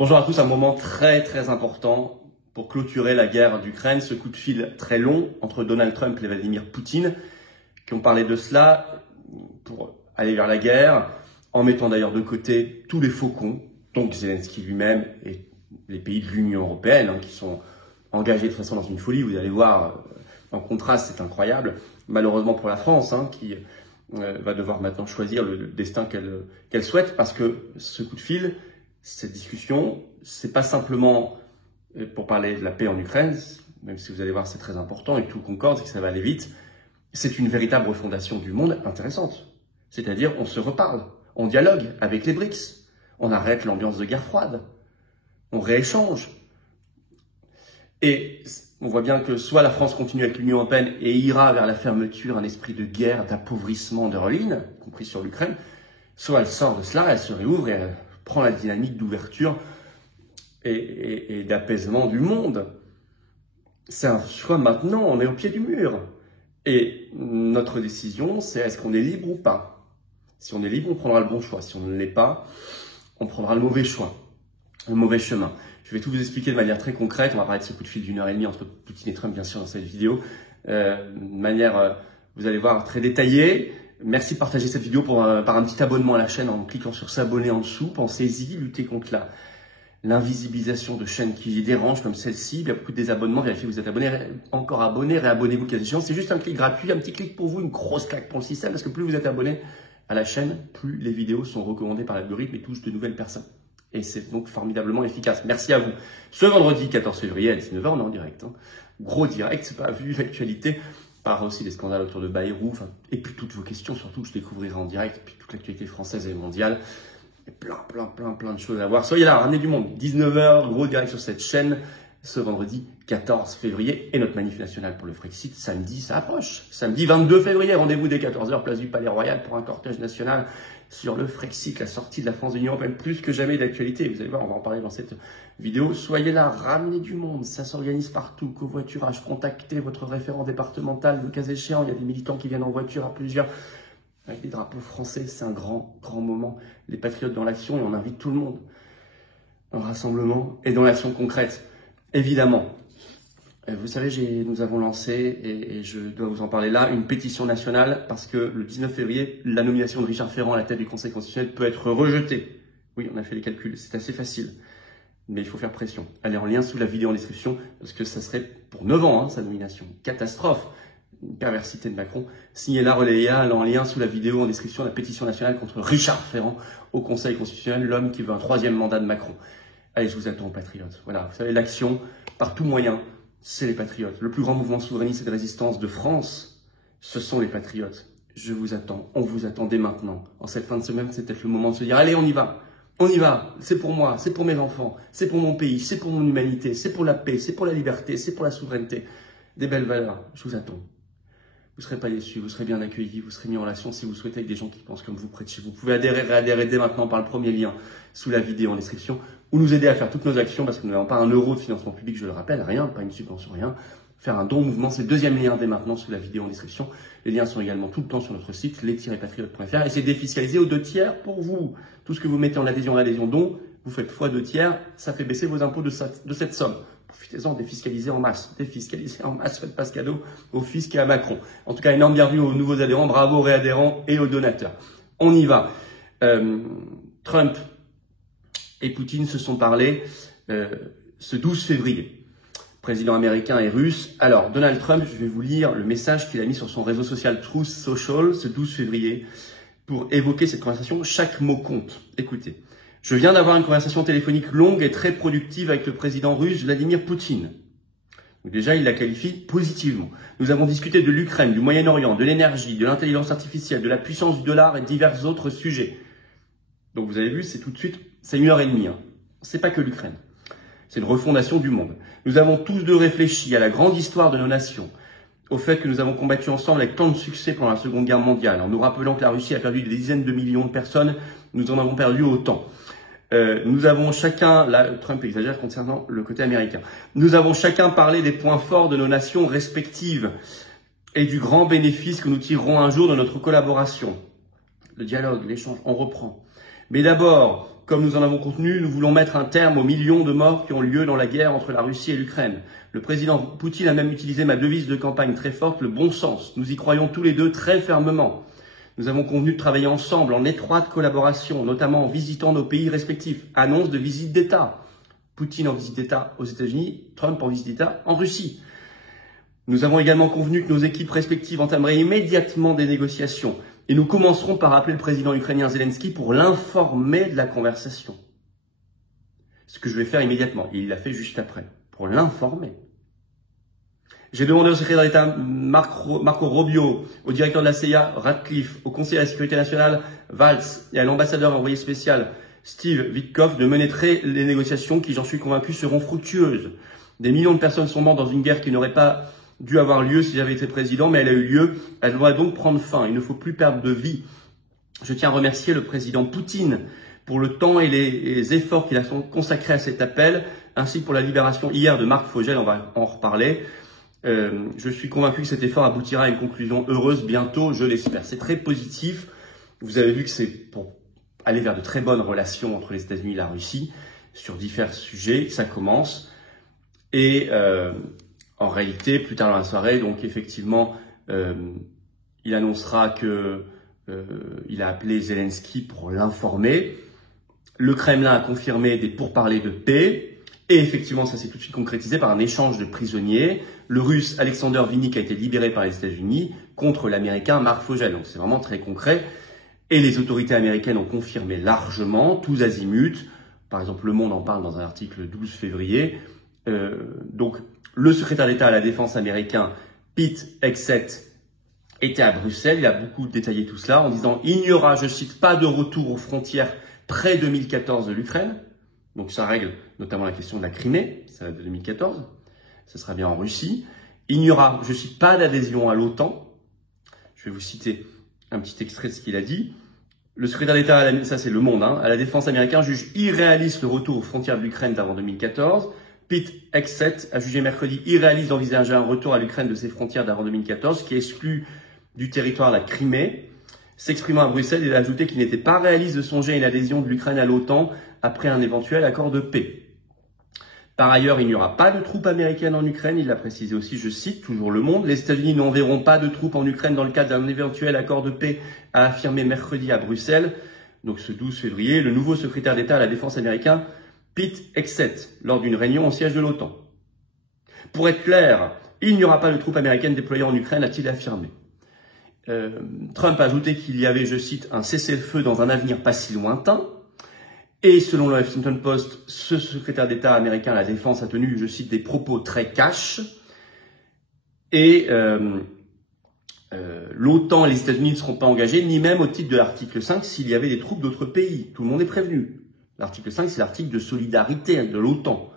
Bonjour à tous, un moment très important pour clôturer la guerre d'Ukraine. Ce coup de fil très long entre Donald Trump et Vladimir Poutine qui ont parlé de cela pour aller vers la guerre, en mettant d'ailleurs de côté tous les faucons, donc Zelensky lui-même et les pays de l'Union européenne qui sont engagés de façon dans une folie. Vous allez voir, en contraste, c'est incroyable. Malheureusement pour la France, qui va devoir maintenant choisir le destin qu'elle souhaite, parce que ce coup de fil, cette discussion, c'est pas simplement pour parler de la paix en Ukraine, même si vous allez voir c'est très important et tout concorde, c'est que ça va aller vite. C'est une véritable refondation du monde intéressante. C'est-à-dire, on se reparle, on dialogue avec les BRICS, on arrête l'ambiance de guerre froide, on rééchange. Et on voit bien que soit la France continue avec l'Union européenne et ira vers la fermeture, un esprit de guerre, d'appauvrissement de ruines, y compris sur l'Ukraine, soit elle sort de cela, elle se réouvre et elle prend la dynamique d'ouverture et d'apaisement du monde. C'est un choix maintenant, on est au pied du mur. Et notre décision, c'est est-ce qu'on est libre ou pas? Si on est libre, on prendra le bon choix. Si on ne l'est pas, on prendra le mauvais choix, le mauvais chemin. Je vais tout vous expliquer de manière très concrète. On va parler de ce coup de fil d'1h30 entre Poutine et Trump, bien sûr, dans cette vidéo. De manière, vous allez voir, très détaillée. Merci de partager cette vidéo par un petit abonnement à la chaîne en cliquant sur s'abonner en dessous. Pensez-y, lutter contre l'invisibilisation de chaînes qui dérangent comme celle-ci. Il y a beaucoup de désabonnements. Vérifiez que vous êtes abonné, encore abonné, réabonnez-vous cas échéant. C'est juste un clic gratuit, un petit clic pour vous, une grosse claque pour le système, parce que plus vous êtes abonné à la chaîne, plus les vidéos sont recommandées par l'algorithme et touchent de nouvelles personnes. Et c'est donc formidablement efficace. Merci à vous. Ce vendredi 14 février à 19h, on est en direct. Gros direct, pas vu l'actualité. Par aussi des scandales autour de Bayrou, et puis toutes vos questions, surtout, je découvrirai en direct, et puis toute l'actualité française et mondiale. Et plein de choses à voir. Soyez là, ramenez du monde. 19h, gros direct sur cette chaîne, ce vendredi 14 février. Et notre manif nationale pour le Frexit, samedi, ça approche. Samedi 22 février, rendez-vous dès 14h, place du Palais Royal pour un cortège national sur le Frexit, la sortie de la France de l'Union européenne, plus que jamais d'actualité. Vous allez voir, on va en parler dans cette vidéo. Soyez là, ramenez du monde, ça s'organise partout. Covoiturage, contactez votre référent départemental, le cas échéant. Il y a des militants qui viennent en voiture à plusieurs, avec des drapeaux français. C'est un grand moment. Les patriotes dans l'action, et on invite tout le monde dans le rassemblement et dans l'action concrète. Évidemment, vous savez, nous avons lancé, et je dois vous en parler là, une pétition nationale parce que le 19 février, la nomination de Richard Ferrand à la tête du Conseil constitutionnel peut être rejetée. Oui, on a fait les calculs, c'est assez facile, mais il faut faire pression. Allez en lien sous la vidéo en description, parce que ça serait pour 9 ans, sa nomination. Catastrophe, une perversité de Macron. Signez-la, relayez-la en lien sous la vidéo en description, la pétition nationale contre Richard Ferrand au Conseil constitutionnel, l'homme qui veut un 3e mandat de Macron. Allez, je vous attends, patriotes. Voilà, vous savez, l'action, par tout moyen, c'est les patriotes. Le plus grand mouvement souverainiste et de résistance de France, ce sont les patriotes. Je vous attends, on vous attend dès maintenant. En cette fin de semaine, c'est peut-être le moment de se dire, allez, on y va, c'est pour moi, c'est pour mes enfants, c'est pour mon pays, c'est pour mon humanité, c'est pour la paix, c'est pour la liberté, c'est pour la souveraineté. Des belles valeurs, je vous attends. Vous ne serez pas déçus, vous serez bien accueillis, vous serez mis en relation si vous souhaitez avec des gens qui pensent comme vous près de chez vous. Vous pouvez adhérer, réadhérer dès maintenant par le premier lien sous la vidéo en description, ou nous aider à faire toutes nos actions parce que nous n'avons pas 1 euro de financement public, je le rappelle, rien, pas une subvention, rien. Faire un don au mouvement, c'est le 2e lien dès maintenant sous la vidéo en description. Les liens sont également tout le temps sur notre site, les-patriotes.fr, et c'est défiscalisé aux 2 tiers pour vous. Tout ce que vous mettez en adhésion à l'adhésion don, vous faites x 2 tiers, ça fait baisser vos impôts de cette somme. Profitez-en, défiscalisez en masse, faites pas ce cadeau au fisc et à Macron. En tout cas, énorme bienvenue aux nouveaux adhérents, bravo aux réadhérents et aux donateurs. On y va. Trump et Poutine se sont parlé ce 12 février. Président américain et russe. Alors, Donald Trump, je vais vous lire le message qu'il a mis sur son réseau social Truth Social ce 12 février pour évoquer cette conversation. Chaque mot compte. Écoutez. Je viens d'avoir une conversation téléphonique longue et très productive avec le président russe Vladimir Poutine. Donc déjà, il la qualifie positivement. Nous avons discuté de l'Ukraine, du Moyen-Orient, de l'énergie, de l'intelligence artificielle, de la puissance du dollar et divers autres sujets. Donc vous avez vu, c'est tout de suite, c'est 1h30. C'est pas que l'Ukraine. C'est une refondation du monde. Nous avons tous deux réfléchi à la grande histoire de nos nations, au fait que nous avons combattu ensemble avec tant de succès pendant la Seconde Guerre mondiale, en nous rappelant que la Russie a perdu des dizaines de millions de personnes, nous en avons perdu autant. Nous avons chacun, là Trump exagère concernant le côté américain, nous avons chacun parlé des points forts de nos nations respectives et du grand bénéfice que nous tirerons un jour de notre collaboration. Le dialogue, l'échange, on reprend. Mais d'abord, Comme nous en avons contenu, nous voulons mettre un terme aux millions de morts qui ont lieu dans la guerre entre la Russie et l'Ukraine. Le président Poutine a même utilisé ma devise de campagne très forte, le bon sens. Nous y croyons tous les deux très fermement. Nous avons convenu de travailler ensemble en étroite collaboration, notamment en visitant nos pays respectifs. Annonce de visite d'État. Poutine en visite d'État aux États-Unis, Trump en visite d'État en Russie. Nous avons également convenu que nos équipes respectives entameraient immédiatement des négociations. Et nous commencerons par appeler le président ukrainien Zelensky pour l'informer de la conversation. Ce que je vais faire immédiatement. Et il l'a fait juste après. Pour l'informer. J'ai demandé au secrétaire d'État Marco Rubio, au directeur de la CIA Ratcliffe, au conseiller à la sécurité nationale Valls et à l'ambassadeur envoyé spécial Steve Witkoff de mener les négociations qui, j'en suis convaincu, seront fructueuses. Des millions de personnes sont mortes dans une guerre qui n'aurait pas dû avoir lieu si j'avais été président, mais elle a eu lieu. Elle doit donc prendre fin. Il ne faut plus perdre de vie. Je tiens à remercier le président Poutine pour le temps et les efforts qu'il a consacrés à cet appel, ainsi que pour la libération hier de Marc Fogel. On va en reparler. Je suis convaincu que cet effort aboutira à une conclusion heureuse bientôt, je l'espère. C'est très positif. Vous avez vu que c'est pour aller vers de très bonnes relations entre les États-Unis et la Russie sur divers sujets. Ça commence. Et en réalité, plus tard dans la soirée, donc effectivement, il annoncera que il a appelé Zelensky pour l'informer. Le Kremlin a confirmé des pourparlers de paix. Et effectivement, ça s'est tout de suite concrétisé par un échange de prisonniers. Le Russe Alexander Vinnik a été libéré par les États-Unis contre l'Américain Marc Fogel. Donc c'est vraiment très concret. Et les autorités américaines ont confirmé largement, tous azimuts. Par exemple, Le Monde en parle dans un article le 12 février. Donc le secrétaire d'État à la Défense américain, Pete Hegseth, était à Bruxelles. Il a beaucoup détaillé tout cela en disant « Il n'y aura, je cite, pas de retour aux frontières pré-2014 de l'Ukraine ». Donc ça règle notamment la question de la Crimée, ça date de 2014, ce sera bien en Russie. Il n'y aura, je cite, pas d'adhésion à l'OTAN. Je vais vous citer un petit extrait de ce qu'il a dit. Le secrétaire d'État, ça c'est Le Monde, à la Défense américaine juge irréaliste le retour aux frontières de l'Ukraine d'avant 2014. Pete Hegseth a jugé mercredi irréaliste d'envisager un retour à l'Ukraine de ses frontières d'avant 2014, qui exclut du territoire la Crimée. S'exprimant à Bruxelles, il a ajouté qu'il n'était pas réaliste de songer à une adhésion de l'Ukraine à l'OTAN après un éventuel accord de paix. Par ailleurs, il n'y aura pas de troupes américaines en Ukraine. Il l'a précisé aussi, je cite, toujours Le Monde. Les États-Unis n'enverront pas de troupes en Ukraine dans le cadre d'un éventuel accord de paix, a affirmé mercredi à Bruxelles, donc ce 12 février, le nouveau secrétaire d'État à la Défense américain, Pete Hegseth, lors d'une réunion au siège de l'OTAN. Pour être clair, il n'y aura pas de troupes américaines déployées en Ukraine, a-t-il affirmé. Trump a ajouté qu'il y avait, je cite, un cessez-le-feu dans un avenir pas si lointain. Et selon le Huffington Post, ce secrétaire d'État américain à la Défense a tenu, je cite, des propos très cash. Et l'OTAN et les États-Unis ne seront pas engagés, ni même au titre de l'article 5, s'il y avait des troupes d'autres pays. Tout le monde est prévenu. L'article 5, c'est l'article de solidarité de l'OTAN.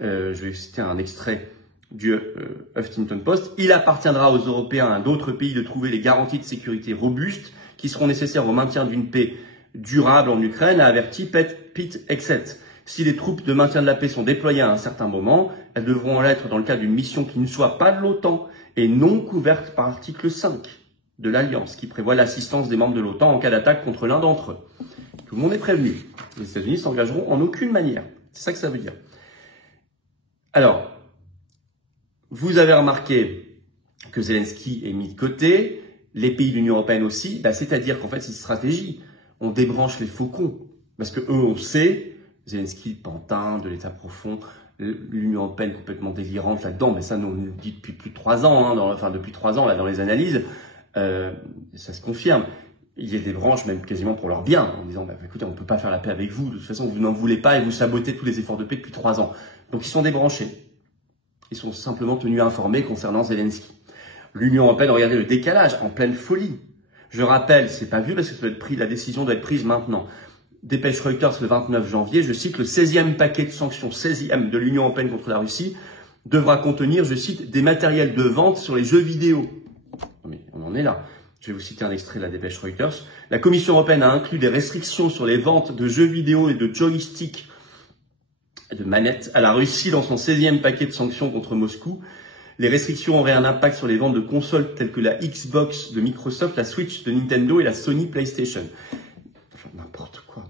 Je vais citer un extrait du Huffington Post. Il appartiendra aux Européens et à d'autres pays de trouver les garanties de sécurité robustes qui seront nécessaires au maintien d'une paix durable en Ukraine, a averti Pete Hegseth. Si les troupes de maintien de la paix sont déployées à un certain moment, elles devront l'être dans le cadre d'une mission qui ne soit pas de l'OTAN et non couverte par l'article 5 de l'Alliance, qui prévoit l'assistance des membres de l'OTAN en cas d'attaque contre l'un d'entre eux. Tout le monde est prévenu. Les États-Unis s'engageront en aucune manière. C'est ça que ça veut dire. Alors, vous avez remarqué que Zelensky est mis de côté, les pays de l'Union européenne aussi, c'est-à-dire qu'en fait, c'est une stratégie. On débranche les faucons. Parce que eux, on sait, Zelensky, pantin, de l'état profond, l'Union européenne complètement délirante là-dedans, mais ça, nous le dit depuis plus de 3 ans, depuis 3 ans, là, dans les analyses, ça se confirme. Il y a des branches, même quasiment pour leur bien, en disant, écoutez, on ne peut pas faire la paix avec vous, de toute façon, vous n'en voulez pas et vous sabotez tous les efforts de paix depuis 3 ans. Donc, ils sont débranchés. Ils sont simplement tenus informés concernant Zelensky. L'Union européenne, regardez le décalage, en pleine folie. Je rappelle, c'est pas vieux parce que la décision doit être prise maintenant. Dépêche Reuters le 29 janvier, je cite, le 16e paquet de sanctions, 16e de l'Union européenne contre la Russie, devra contenir, je cite, des matériels de vente sur les jeux vidéo. Mais on en est là. Je vais vous citer un extrait de la dépêche Reuters. La Commission européenne a inclus des restrictions sur les ventes de jeux vidéo et de joysticks et de manettes à la Russie dans son 16e paquet de sanctions contre Moscou. Les restrictions auraient un impact sur les ventes de consoles telles que la Xbox de Microsoft, la Switch de Nintendo et la Sony PlayStation. Enfin, n'importe quoi.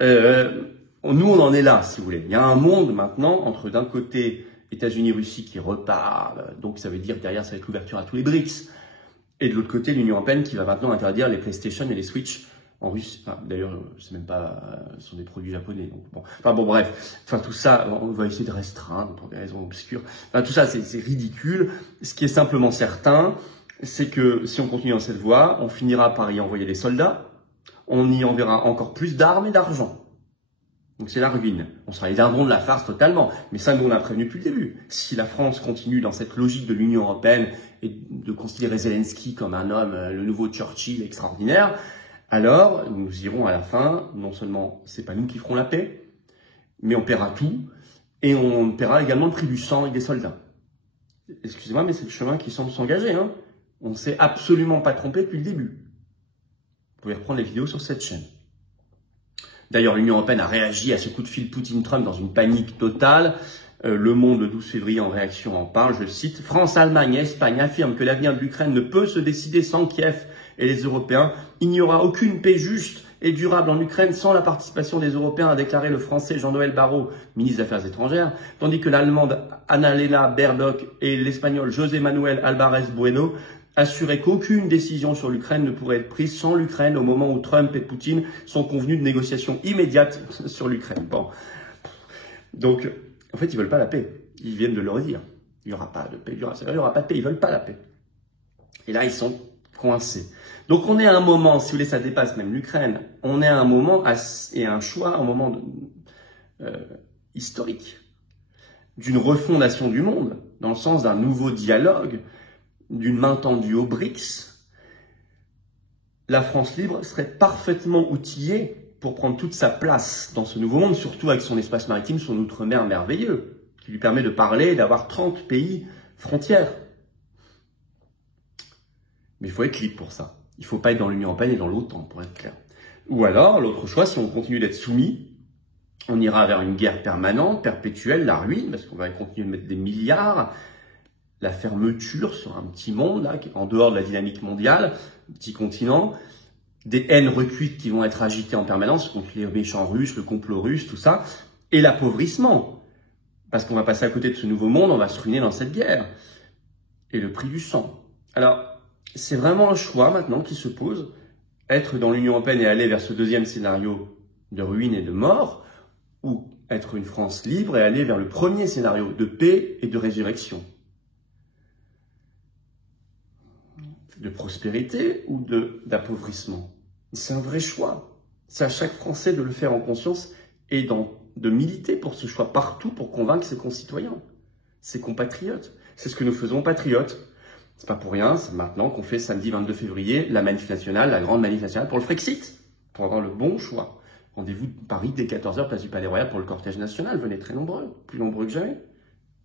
Nous, on en est là, si vous voulez. Il y a un monde maintenant entre d'un côté États-Unis, Russie qui repart, donc ça veut dire que derrière ça va être l'ouverture à tous les BRICS, et de l'autre côté l'Union européenne qui va maintenant interdire les PlayStation et les Switch en Russie. Enfin, d'ailleurs, c'est même pas, ce sont des produits japonais. Donc bon. Enfin bon, bref. Enfin tout ça, on va essayer de restreindre pour des raisons obscures. Enfin tout ça, c'est ridicule. Ce qui est simplement certain, c'est que si on continue dans cette voie, on finira par y envoyer des soldats. On y enverra encore plus d'armes et d'argent. Donc c'est la ruine. On sera les dindons de la farce totalement. Mais ça, nous, on a prévenu depuis le début. Si la France continue dans cette logique de l'Union européenne et de considérer Zelensky comme un homme, le nouveau Churchill extraordinaire, alors nous irons à la fin, non seulement c'est pas nous qui ferons la paix, mais on paiera tout, et on paiera également le prix du sang et des soldats. Excusez-moi, mais c'est le chemin qui semble s'engager. Hein. On ne s'est absolument pas trompé depuis le début. Vous pouvez reprendre les vidéos sur cette chaîne. D'ailleurs, l'Union européenne a réagi à ce coup de fil Poutine-Trump dans une panique totale. Le Monde, le 12 février, en réaction, en parle, je cite. « France, Allemagne et Espagne affirment que l'avenir de l'Ukraine ne peut se décider sans Kiev et les Européens. Il n'y aura aucune paix juste et durable en Ukraine sans la participation des Européens », a déclaré le Français Jean-Noël Barrot, ministre des Affaires étrangères, tandis que l'Allemande Annalena Baerbock et l'Espagnol José Manuel Álvarez Bueno assuraient qu'aucune décision sur l'Ukraine ne pourrait être prise sans l'Ukraine au moment où Trump et Poutine sont convenus de négociations immédiates sur l'Ukraine. Bon. Donc, en fait, ils veulent pas la paix. Ils viennent de le redire. Il n'y aura pas de paix. Il n'y aura pas de paix. Ils veulent pas la paix. Et là, ils sont coincés. Donc, on est à un moment, si vous voulez, ça dépasse même l'Ukraine. On est à un moment et un choix, un moment historique d'une refondation du monde, dans le sens d'un nouveau dialogue, d'une main tendue aux BRICS. La France libre serait parfaitement outillée pour prendre toute sa place dans ce nouveau monde, surtout avec son espace maritime, son outre-mer merveilleux, qui lui permet de parler, d'avoir 30 pays frontières. Mais il faut être libre pour ça. Il ne faut pas être dans l'Union européenne et dans l'OTAN, pour être clair. Ou alors, l'autre choix, si on continue d'être soumis, on ira vers une guerre permanente, perpétuelle, la ruine, parce qu'on va continuer de mettre des milliards, la fermeture sur un petit monde, là, en dehors de la dynamique mondiale, un petit continent, des haines recuites qui vont être agitées en permanence contre les méchants russes, le complot russe, tout ça, et l'appauvrissement. Parce qu'on va passer à côté de ce nouveau monde, on va se ruiner dans cette guerre. Et le prix du sang. Alors, c'est vraiment un choix maintenant qui se pose, être dans l'Union européenne et aller vers ce deuxième scénario de ruine et de mort, ou être une France libre et aller vers le premier scénario de paix et de résurrection. De prospérité ou d'appauvrissement. C'est un vrai choix. C'est à chaque Français de le faire en conscience et de militer pour ce choix partout pour convaincre ses concitoyens, ses compatriotes. C'est ce que nous faisons, patriotes. C'est pas pour rien, c'est maintenant qu'on fait samedi 22 février la manif nationale, la grande manif nationale pour le Frexit, pour avoir le bon choix. Rendez-vous Paris dès 14h, place du Palais Royal pour le cortège national. Venez très nombreux, plus nombreux que jamais.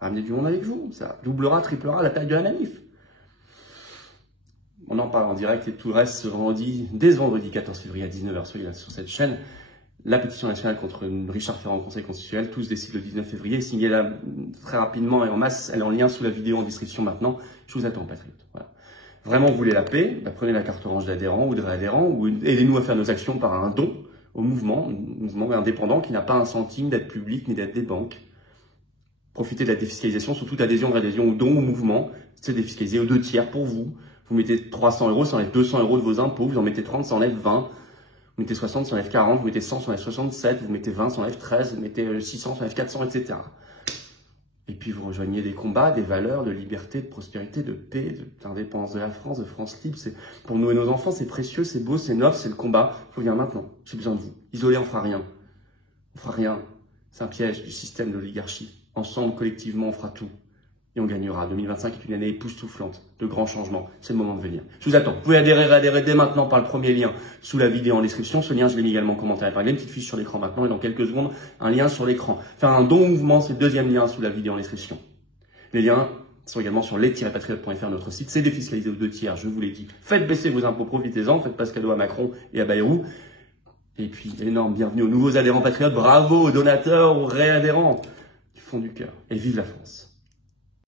Ramenez du monde avec vous, ça doublera, triplera la taille de la manif. On en parle en direct et tout le reste ce vendredi, dès ce vendredi 14 février à 19h, soyez là sur cette chaîne. La pétition nationale contre Richard Ferrand au Conseil constitutionnel, tous décident le 19 février. Signez-la très rapidement et en masse. Elle est en lien sous la vidéo en description maintenant. Je vous attends, patriotes. Voilà. Vraiment, vous voulez la paix, prenez la carte orange d'adhérent ou de réadhérent ou aidez-nous à faire nos actions par un don au mouvement indépendant qui n'a pas un centime d'aide publique ni d'aide des banques. Profitez de la défiscalisation, surtout adhésion, réadhésion ou don au mouvement. C'est défiscalisé aux 2 tiers pour vous. Vous mettez 300 €, ça enlève 200 € de vos impôts. Vous en mettez 30, ça enlève 20. Vous mettez 60, ça enlève 40. Vous mettez 100, ça enlève 67. Vous mettez 20, ça enlève 13. Vous mettez 600, ça enlève 400, etc. Et puis vous rejoignez des combats, des valeurs de liberté, de prospérité, de paix, d'indépendance de la France, de France libre. Pour nous et nos enfants, c'est précieux, c'est beau, c'est noble, c'est le combat. Il faut venir maintenant. J'ai besoin de vous. Isolé, on fera rien. On fera rien. C'est un piège du système de l'oligarchie. Ensemble, collectivement, on fera tout. Et on gagnera. 2025 est une année époustouflante, de grands changements. C'est le moment de venir. Je vous attends. Vous pouvez adhérer dès maintenant par le premier lien sous la vidéo en description. Ce lien, je l'ai mis également en commentaire. Il y a une petite fiche sur l'écran maintenant et dans quelques secondes, un lien sur l'écran. Faire un don au mouvement, c'est le deuxième lien sous la vidéo en description. Les liens sont également sur les-patriotes.fr, notre site. C'est défiscalisé aux 2 tiers, je vous l'ai dit. Faites baisser vos impôts, profitez-en. Faites pas ce cadeau à Macron et à Bayrou. Et puis, énorme bienvenue aux nouveaux adhérents patriotes. Bravo aux donateurs, aux réadhérents. Du fond du cœur. Et vive la France.